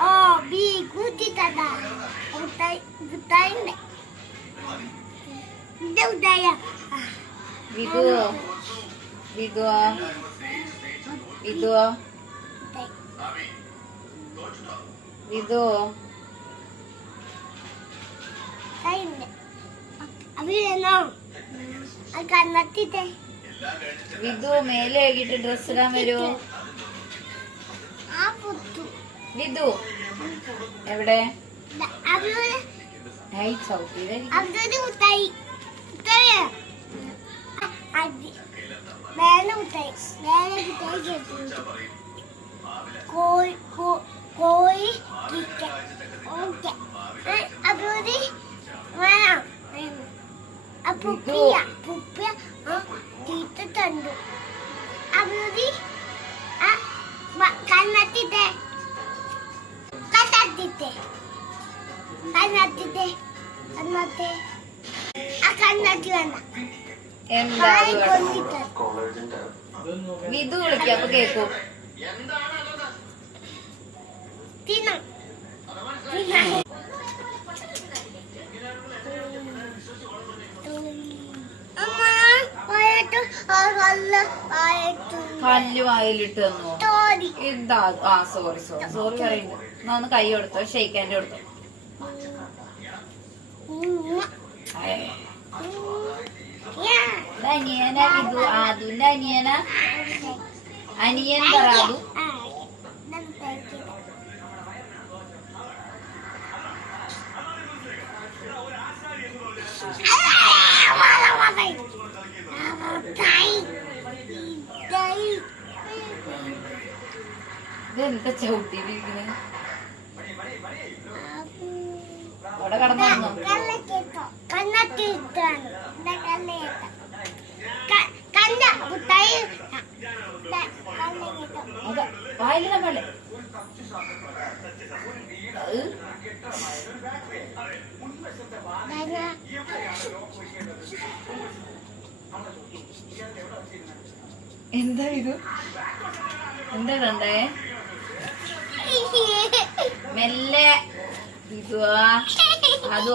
ഓ B കൂട്ടി തടാ വിധു വിധു വിധു വിധു മുട്ടായിണ്ട് അഭിനോ അത് കണ്ണത്തിട്ടെ വിധു മേലെ ഡ്രസ് ഇടാൻ വരുമോ ആ പുത്തു വിധു. എവിടെ? കോഴി കോഴി ഓക്കെ. വേണം പുപ്പിയ. കണ്ണത്തിട്ടെ കണ്ണത്തിട്ടെ കണ്ണത്തെ ആ കണ്ണത്തി വേണ്ട എന്താ വിധു വിളിക്കാം അപ്പൊ കേക്കൂ തിന്നാം വായിലിട്ട് തന്നു? എന്താ ആ സോറി സോറി സോറി പറയുന്നു. എന്നാ ഒന്ന് കൈ കൊടുത്തോ ഷെയ്ക്കാന്റെ കൊടുത്തോ. അനിയന ഇത് അതുന്റെ അനിയന. അനിയൻ പറയാതു ഇത് എന്താ ചവിട്ടിയിലിരിക്കുന്നത് അവിടെ കടന്നു കണ്ട എന്താ ഇത്? എന്താ ഇടണ്ടേ ಮೆಲ್ಲೆ ಇದು ಅದು.